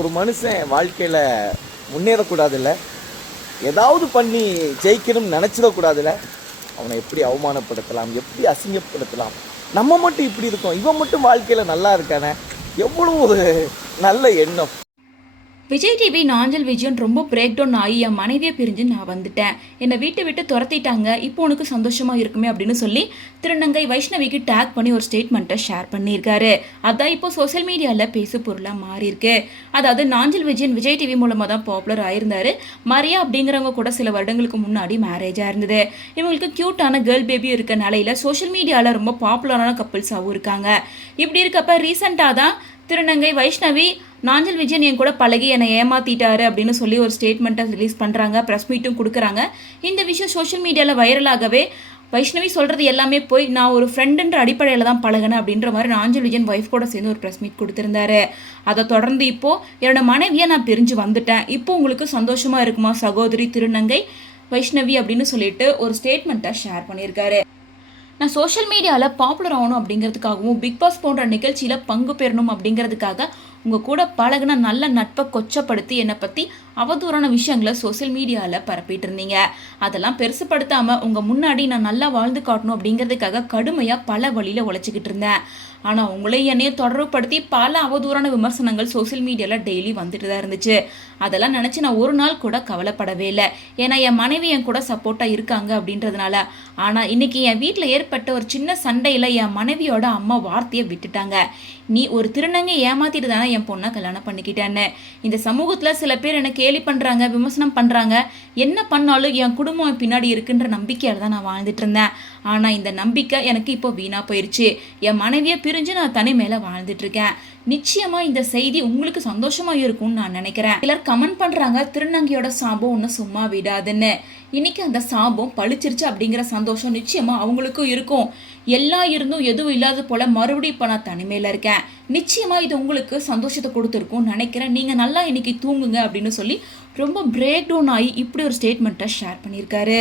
ஒரு மனுஷன் வாழ்க்கையில் முன்னேறக்கூடாதுல்ல, ஏதாவது பண்ணி ஜெயிக்கணும்னு நினச்சிடக்கூடாதுல்ல. அவனை எப்படி அவமானப்படுத்தலாம், எப்படி அசிங்கப்படுத்தலாம். நம்ம மட்டும் இப்படி இருக்கோம், இவன் மட்டும் வாழ்க்கையில் நல்லா இருக்கானே, எவ்வளோ ஒரு நல்ல எண்ணம். விஜய் டிவி நாஞ்சல் விஜயன் ரொம்ப பிரேக் டவுன் ஆகி என் மனைவியை பிரிஞ்சு நான் வந்துட்டேன், என்னை வீட்டை விட்டு துரத்திட்டாங்க, இப்போ உனக்கு சந்தோஷமா இருக்குமே அப்படின்னு சொல்லி திருநங்கை வைஷ்ணவிக்கு டேக் பண்ணி ஒரு ஸ்டேட்மெண்ட்டை ஷேர் பண்ணியிருக்காரு. அதான் இப்போ சோசியல் மீடியாவில் பேசு பொருளாக மாறியிருக்கு. அதாவது நாஞ்சல் விஜயன் விஜய் டிவி மூலமாக தான் பாப்புலர் ஆயிருந்தாரு. மரியா அப்படிங்கிறவங்க கூட சில வருடங்களுக்கு முன்னாடி மேரேஜாக இருந்தது. இவங்களுக்கு க்யூட்டான கேர்ள் பேபியும் இருக்க நிலையில சோஷியல் மீடியாவில் ரொம்ப பாப்புலரான கப்பிள்ஸாகவும் இருக்காங்க. இப்படி இருக்கப்ப ரீசெண்டாக தான் திருநங்கை வைஷ்ணவி நாஞ்சல் விஜயன் என் கூட பழகி என்னை ஏமாத்திட்டாரு அப்படின்னு சொல்லி ஒரு ஸ்டேட்மெண்ட்டை ரிலீஸ் பண்ணுறாங்க, ப்ரெஸ் மீட்டும் கொடுக்குறாங்க. இந்த விஷயம் சோஷியல் மீடியாவில் வைரலாகவே வைஷ்ணவி சொல்கிறது எல்லாமே போய் நான் ஒரு ஃப்ரெண்டுன்ற அடிப்படையில் தான் பழகினேன் அப்படின்ற மாதிரி நாஞ்சல் விஜயன் ஒய்ஃப் கூட சேர்ந்து ஒரு ப்ரெஸ் மீட் கொடுத்துருந்தாரு. அதை தொடர்ந்து இப்போது என்னோட மனைவியை நான் பிரிஞ்சு வந்துட்டேன், இப்போ உங்களுக்கு சந்தோஷமாக இருக்குமா சகோதரி திருநங்கை வைஷ்ணவி அப்படின்னு சொல்லிட்டு ஒரு ஸ்டேட்மெண்ட்டை ஷேர் பண்ணியிருக்காரு. நான் சோஷியல் மீடியாவில் பாப்புலர் ஆகணும் அப்படிங்கிறதுக்காகவும் பிக் பாஸ் போன்ற நிகழ்ச்சியில் பங்கு பெறணும் அப்படிங்கிறதுக்காக உங்கள் கூட பழகின நல்ல நட்பை கொச்சப்படுத்தி என்னை பற்றி அவதூறான விஷயங்களை சோஷியல் மீடியாவில் பரப்பிட்டு இருந்தீங்க. அதெல்லாம் பெருசுப்படுத்தாமல் உங்கள் முன்னாடி நான் நல்லா வாழ்ந்து காட்டணும் அப்படிங்கிறதுக்காக கடுமையாக பல வழியில் உழைச்சிக்கிட்டு இருந்தேன். ஆனால் உங்களை என்னையும் தொடர்புப்படுத்தி பல அவதூறான விமர்சனங்கள் சோஷியல் மீடியாவில் டெய்லி வந்துட்டு தான் இருந்துச்சு. அதெல்லாம் நினச்சி நான் ஒரு நாள் கூட கவலைப்படவே இல்லை, ஏன்னா என் மனைவி என் கூட சப்போர்ட்டாக இருக்காங்க அப்படின்றதுனால. ஆனால் இன்னைக்கு என் வீட்டில் ஏற்பட்ட ஒரு சின்ன சண்டையில் என் மனைவியோட அம்மா வார்த்தையை விட்டுட்டாங்க. நீ ஒரு திருநங்கை ஏமாத்திட்டு தானே என் பொண்ணை கல்யாணம் பண்ணிக்கிட்டேன்னு. இந்த சமூகத்தில் சில பேர் என்னை கேலி பண்ணுறாங்க, விமர்சனம் பண்ணுறாங்க. என்ன பண்ணாலும் என் குடும்பம் பின்னாடி இருக்குன்ற நம்பிக்கையில் தான் நான் வாழ்ந்துட்டு இருந்தேன். ஆனால் இந்த நம்பிக்கை எனக்கு இப்போ வீணாக போயிடுச்சு. என் மனைவியை பிரிஞ்சு நான் தனிமையில் வாழ்ந்துட்டு இருக்கேன். நிச்சயமா இந்த செய்தி உங்களுக்கு சந்தோஷமா இருக்கும்னு நான் நினைக்கிறேன். சிலர் கமெண்ட் பண்றாங்க, திருநங்கையோட சாபம் ஒன்னும் சும்மா விடாதுன்னு. இன்னைக்கு அந்த சாபம் பழிச்சிருச்சு அப்படிங்கிற சந்தோஷம் நிச்சயமா அவங்களுக்கும் இருக்கும். எல்லாம் இருந்தும் எதுவும் இல்லாத போல மறுபடியும் இப்போ நான் தனிமையில இருக்கேன். நிச்சயமா இது உங்களுக்கு சந்தோஷத்தை கொடுத்துருக்கும் நினைக்கிறேன். நீங்க நல்லா இன்னைக்கு தூங்குங்க அப்படின்னு சொல்லி ரொம்ப பிரேக் டவுன் ஆகி இப்படி ஒரு ஸ்டேட்மெண்ட்டை ஷேர் பண்ணியிருக்காரு.